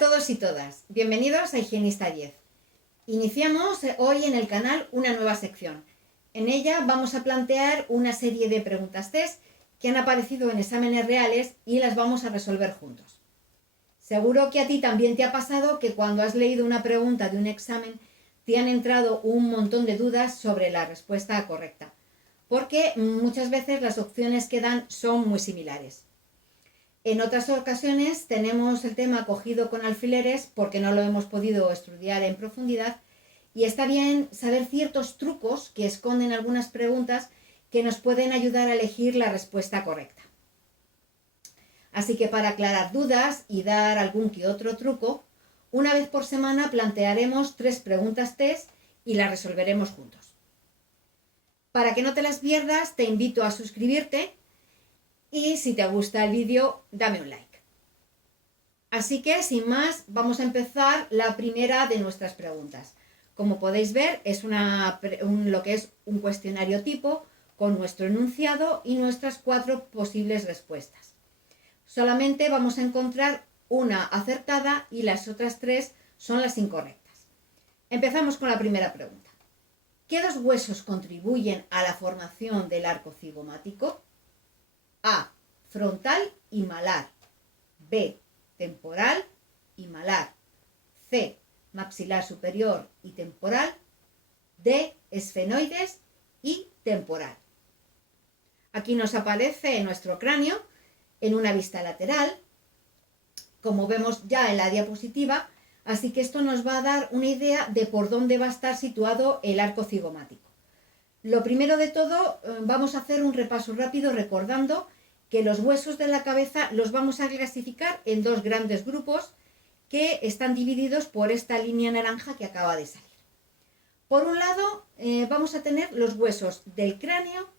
todos y todas, bienvenidos a Higienista 10. Iniciamos hoy en el canal una nueva sección. En ella vamos a plantear una serie de preguntas test que han aparecido en exámenes reales y las vamos a resolver juntos. Seguro que a ti también te ha pasado que cuando has leído una pregunta de un examen te han entrado un montón de dudas sobre la respuesta correcta, porque muchas veces las opciones que dan son muy similares. En otras ocasiones tenemos el tema cogido con alfileres porque no lo hemos podido estudiar en profundidad y está bien saber ciertos trucos que esconden algunas preguntas que nos pueden ayudar a elegir la respuesta correcta. Así que para aclarar dudas y dar algún que otro truco, una vez por semana plantearemos 3 preguntas test y las resolveremos juntos. Para que no te las pierdas, te invito a suscribirte y si te gusta el vídeo, dame un like. Así que, sin más, vamos a empezar la primera de nuestras preguntas. Como podéis ver, es lo que es un cuestionario tipo con nuestro enunciado y nuestras 4 posibles respuestas. Solamente vamos a encontrar una acertada y las otras 3 son las incorrectas. Empezamos con la primera pregunta. ¿Qué 2 huesos contribuyen a la formación del arco cigomático? A. Frontal y malar. B. Temporal y malar. C. Maxilar superior y temporal. D. Esfenoides y temporal. Aquí nos aparece nuestro cráneo en una vista lateral, como vemos ya en la diapositiva, así que esto nos va a dar una idea de por dónde va a estar situado el arco cigomático. Lo primero de todo, vamos a hacer un repaso rápido recordando que los huesos de la cabeza los vamos a clasificar en 2 grandes grupos que están divididos por esta línea naranja que acaba de salir. Por un lado, vamos a tener los huesos del cráneo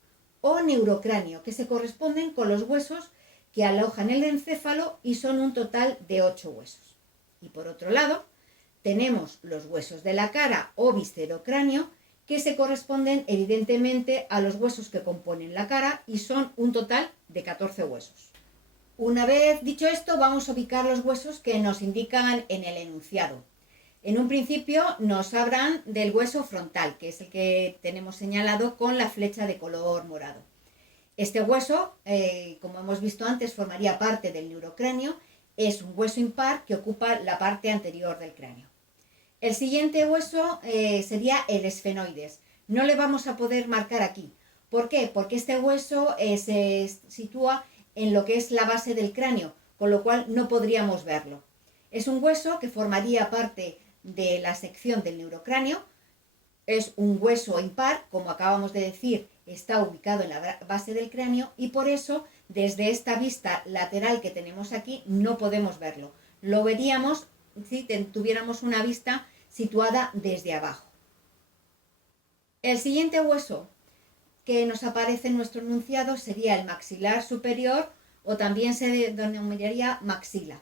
o neurocráneo, que se corresponden con los huesos que alojan el encéfalo y son un total de 8 huesos. Y por otro lado, tenemos los huesos de la cara o viscerocráneo, que se corresponden evidentemente a los huesos que componen la cara y son un total de 14 huesos. Una vez dicho esto, vamos a ubicar los huesos que nos indican en el enunciado. En un principio nos hablan del hueso frontal, que es el que tenemos señalado con la flecha de color morado. Este hueso, como hemos visto antes, formaría parte del neurocráneo, es un hueso impar que ocupa la parte anterior del cráneo. El siguiente hueso sería el esfenoides. No le vamos a poder marcar aquí. ¿Por qué? Porque este hueso se sitúa en lo que es la base del cráneo, con lo cual no podríamos verlo. Es un hueso que formaría parte de la sección del neurocráneo. Es un hueso impar, como acabamos de decir, está ubicado en la base del cráneo y por eso desde esta vista lateral que tenemos aquí no podemos verlo. Lo veríamos si tuviéramos una vista situada desde abajo. El siguiente hueso que nos aparece en nuestro enunciado sería el maxilar superior o también se denominaría maxila.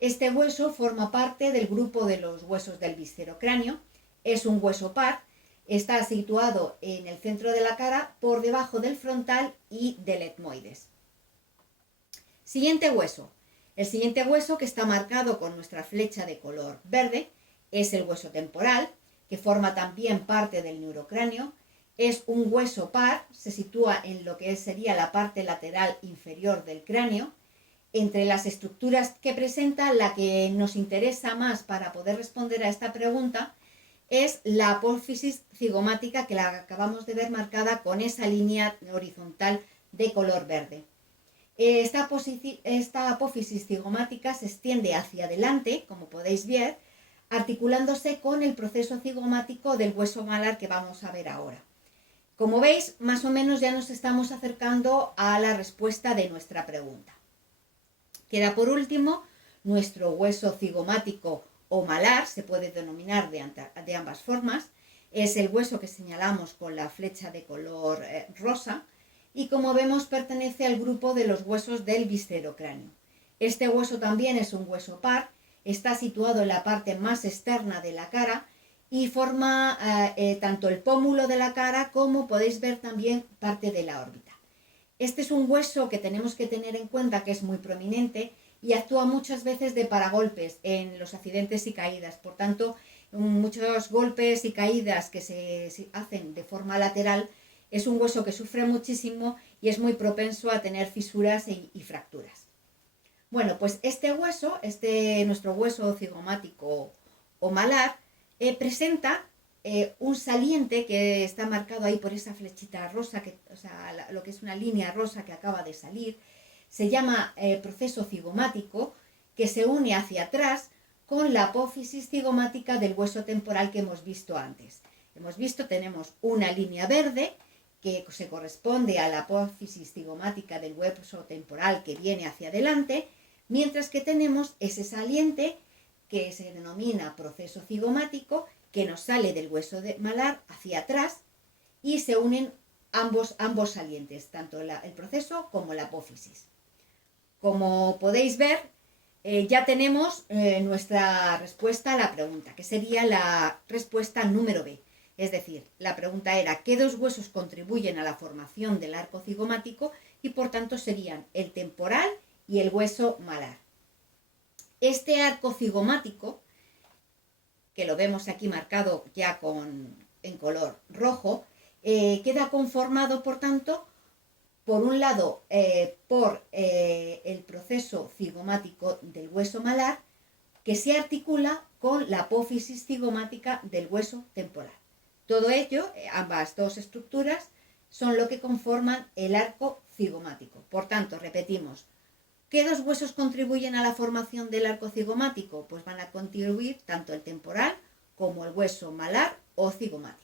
Este hueso forma parte del grupo de los huesos del viscerocráneo, es un hueso par, está situado en el centro de la cara por debajo del frontal y del etmoides. Siguiente hueso. El siguiente hueso que está marcado con nuestra flecha de color verde es el hueso temporal, que forma también parte del neurocráneo. Es un hueso par, se sitúa en lo que sería la parte lateral inferior del cráneo. Entre las estructuras que presenta, la que nos interesa más para poder responder a esta pregunta es la apófisis cigomática, que la acabamos de ver marcada con esa línea horizontal de color verde. Esta apófisis cigomática se extiende hacia adelante, como podéis ver, articulándose con el proceso cigomático del hueso malar que vamos a ver ahora. Como veis, más o menos ya nos estamos acercando a la respuesta de nuestra pregunta. Queda por último nuestro hueso cigomático o malar, se puede denominar de ambas formas, es el hueso que señalamos con la flecha de color rosa, y como vemos pertenece al grupo de los huesos del viscerocráneo. Este hueso también es un hueso par, está situado en la parte más externa de la cara y forma tanto el pómulo de la cara como podéis ver también parte de la órbita. Este es un hueso que tenemos que tener en cuenta que es muy prominente y actúa muchas veces de paragolpes en los accidentes y caídas. Por tanto, muchos golpes y caídas que se hacen de forma lateral es un hueso que sufre muchísimo y es muy propenso a tener fisuras y fracturas. Bueno, pues este hueso, nuestro hueso cigomático o malar, presenta un saliente que está marcado ahí por esa flechita rosa, lo que es una línea rosa que acaba de salir. Se llama proceso cigomático, que se une hacia atrás con la apófisis cigomática del hueso temporal que hemos visto antes. Tenemos una línea verde que se corresponde a la apófisis cigomática del hueso temporal que viene hacia adelante, mientras que tenemos ese saliente que se denomina proceso cigomático, que nos sale del hueso malar hacia atrás y se unen ambos salientes, tanto el proceso como la apófisis. Como podéis ver, ya tenemos nuestra respuesta a la pregunta, que sería la respuesta número B. Es decir, la pregunta era ¿qué dos huesos contribuyen a la formación del arco cigomático? Y por tanto serían el temporal y el hueso malar. Este arco cigomático, que lo vemos aquí marcado ya en color rojo, queda conformado, por tanto, por un lado, por el proceso cigomático del hueso malar, que se articula con la apófisis cigomática del hueso temporal. Todo ello, ambas dos estructuras, son lo que conforman el arco cigomático. Por tanto, repetimos, ¿qué dos huesos contribuyen a la formación del arco cigomático? Pues van a contribuir tanto el temporal como el hueso malar o cigomático.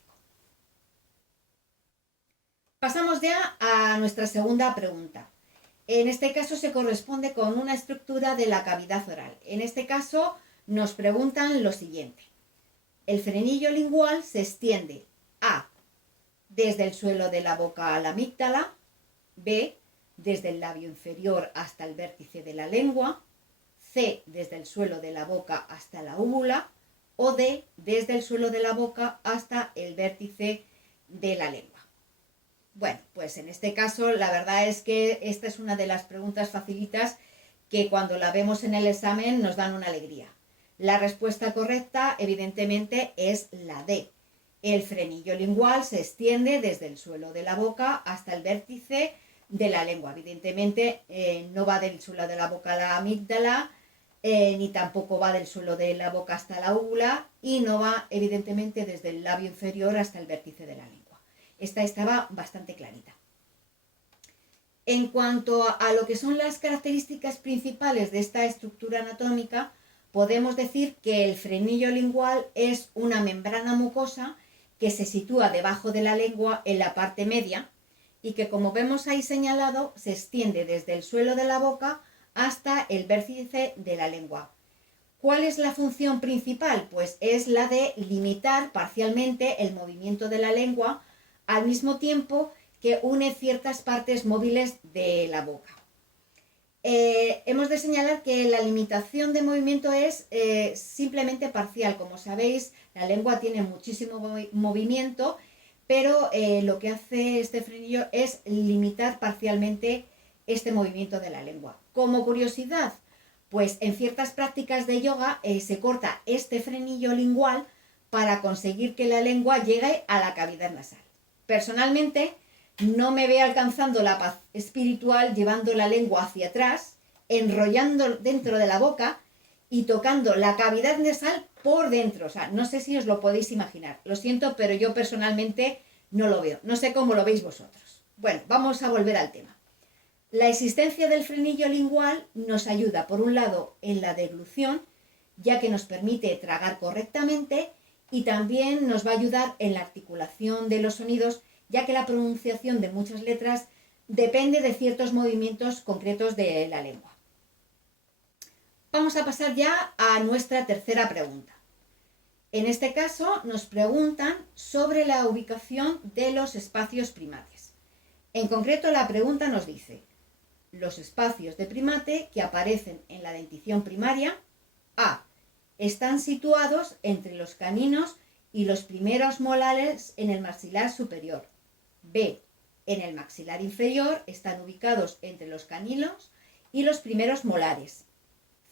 Pasamos ya a nuestra segunda pregunta. En este caso se corresponde con una estructura de la cavidad oral. En este caso nos preguntan lo siguiente. El frenillo lingual se extiende A, desde el suelo de la boca a la amígdala, B, desde el labio inferior hasta el vértice de la lengua, C, desde el suelo de la boca hasta la úvula, o D, desde el suelo de la boca hasta el vértice de la lengua. Bueno, pues en este caso la verdad es que esta es una de las preguntas facilitas que cuando la vemos en el examen nos dan una alegría. La respuesta correcta, evidentemente, es la D. El frenillo lingual se extiende desde el suelo de la boca hasta el vértice de la lengua. Evidentemente, no va del suelo de la boca a la amígdala, ni tampoco va del suelo de la boca hasta la úvula, y no va, evidentemente, desde el labio inferior hasta el vértice de la lengua. Esta estaba bastante clarita. En cuanto a lo que son las características principales de esta estructura anatómica, podemos decir que el frenillo lingual es una membrana mucosa que se sitúa debajo de la lengua en la parte media y que, como vemos ahí señalado, se extiende desde el suelo de la boca hasta el vértice de la lengua. ¿Cuál es la función principal? Pues es la de limitar parcialmente el movimiento de la lengua al mismo tiempo que une ciertas partes móviles de la boca. Hemos de señalar que la limitación de movimiento es simplemente parcial. Como sabéis, la lengua tiene muchísimo movimiento, pero lo que hace este frenillo es limitar parcialmente este movimiento de la lengua. Como curiosidad, pues en ciertas prácticas de yoga se corta este frenillo lingual para conseguir que la lengua llegue a la cavidad nasal. Personalmente, no me ve alcanzando la paz espiritual llevando la lengua hacia atrás, enrollando dentro de la boca y tocando la cavidad nasal por dentro. O sea, no sé si os lo podéis imaginar. Lo siento, pero yo personalmente no lo veo. No sé cómo lo veis vosotros. Bueno, vamos a volver al tema. La existencia del frenillo lingual nos ayuda, por un lado, en la deglución, ya que nos permite tragar correctamente, y también nos va a ayudar en la articulación de los sonidos, ya que la pronunciación de muchas letras depende de ciertos movimientos concretos de la lengua. Vamos a pasar ya a nuestra tercera pregunta. En este caso nos preguntan sobre la ubicación de los espacios primates. En concreto, la pregunta nos dice: los espacios de primate que aparecen en la dentición primaria, A, están situados entre los caninos y los primeros molares en el maxilar superior. B, en el maxilar inferior están ubicados entre los caninos y los primeros molares.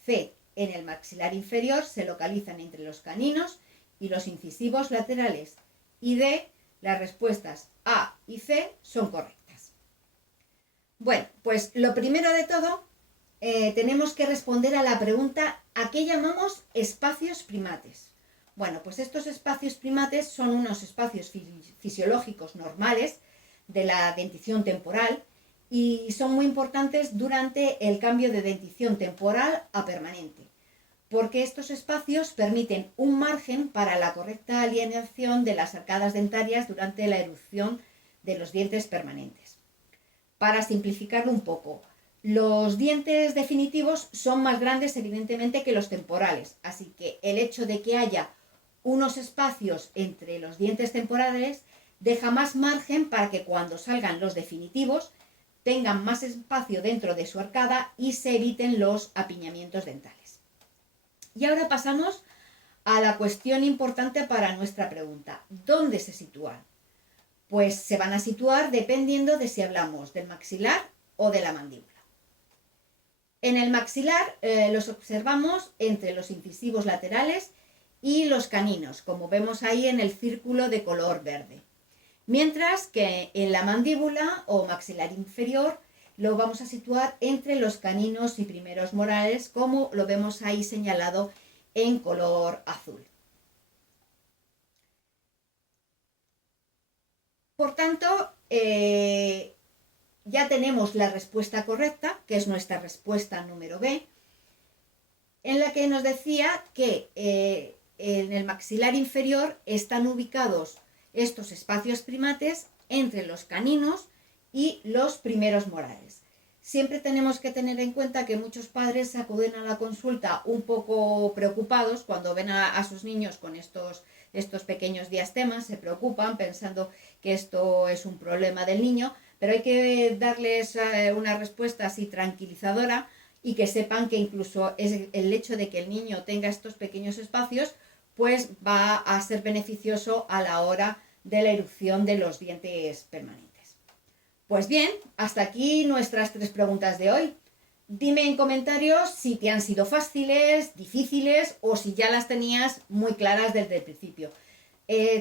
C, en el maxilar inferior se localizan entre los caninos y los incisivos laterales. Y D, las respuestas A y C son correctas. Bueno, pues lo primero de todo, tenemos que responder a la pregunta ¿a qué llamamos espacios primates? Bueno, pues estos espacios primates son unos espacios fisiológicos normales de la dentición temporal y son muy importantes durante el cambio de dentición temporal a permanente, porque estos espacios permiten un margen para la correcta alineación de las arcadas dentarias durante la erupción de los dientes permanentes. Para simplificarlo un poco, los dientes definitivos son más grandes evidentemente que los temporales, así que el hecho de que haya unos espacios entre los dientes temporales deja más margen para que cuando salgan los definitivos tengan más espacio dentro de su arcada y se eviten los apiñamientos dentales. Y ahora pasamos a la cuestión importante para nuestra pregunta. ¿Dónde se sitúan? Pues se van a situar dependiendo de si hablamos del maxilar o de la mandíbula. En el maxilar los observamos entre los incisivos laterales y los caninos, como vemos ahí en el círculo de color verde. Mientras que en la mandíbula o maxilar inferior lo vamos a situar entre los caninos y primeros molares, como lo vemos ahí señalado en color azul. Por tanto, ya tenemos la respuesta correcta, que es nuestra respuesta número B, en la que nos decía que en el maxilar inferior están ubicados estos espacios primates entre los caninos y los primeros molares. Siempre tenemos que tener en cuenta que muchos padres acuden a la consulta un poco preocupados cuando ven a sus niños con estos pequeños diastemas, se preocupan pensando que esto es un problema del niño, pero hay que darles una respuesta así tranquilizadora y que sepan que incluso el hecho de que el niño tenga estos pequeños espacios pues va a ser beneficioso a la hora de la erupción de los dientes permanentes. Pues bien, hasta aquí nuestras 3 preguntas de hoy. Dime en comentarios si te han sido fáciles, difíciles o si ya las tenías muy claras desde el principio.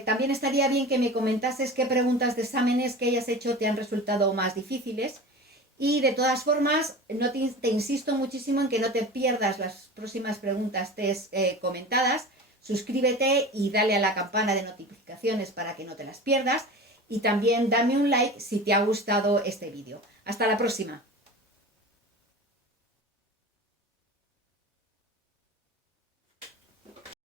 También estaría bien que me comentases qué preguntas de exámenes que hayas hecho te han resultado más difíciles. Y de todas formas, te insisto muchísimo en que no te pierdas las próximas preguntas test comentadas. Suscríbete y dale a la campana de notificaciones para que no te las pierdas. Y también dame un like si te ha gustado este vídeo. Hasta la próxima.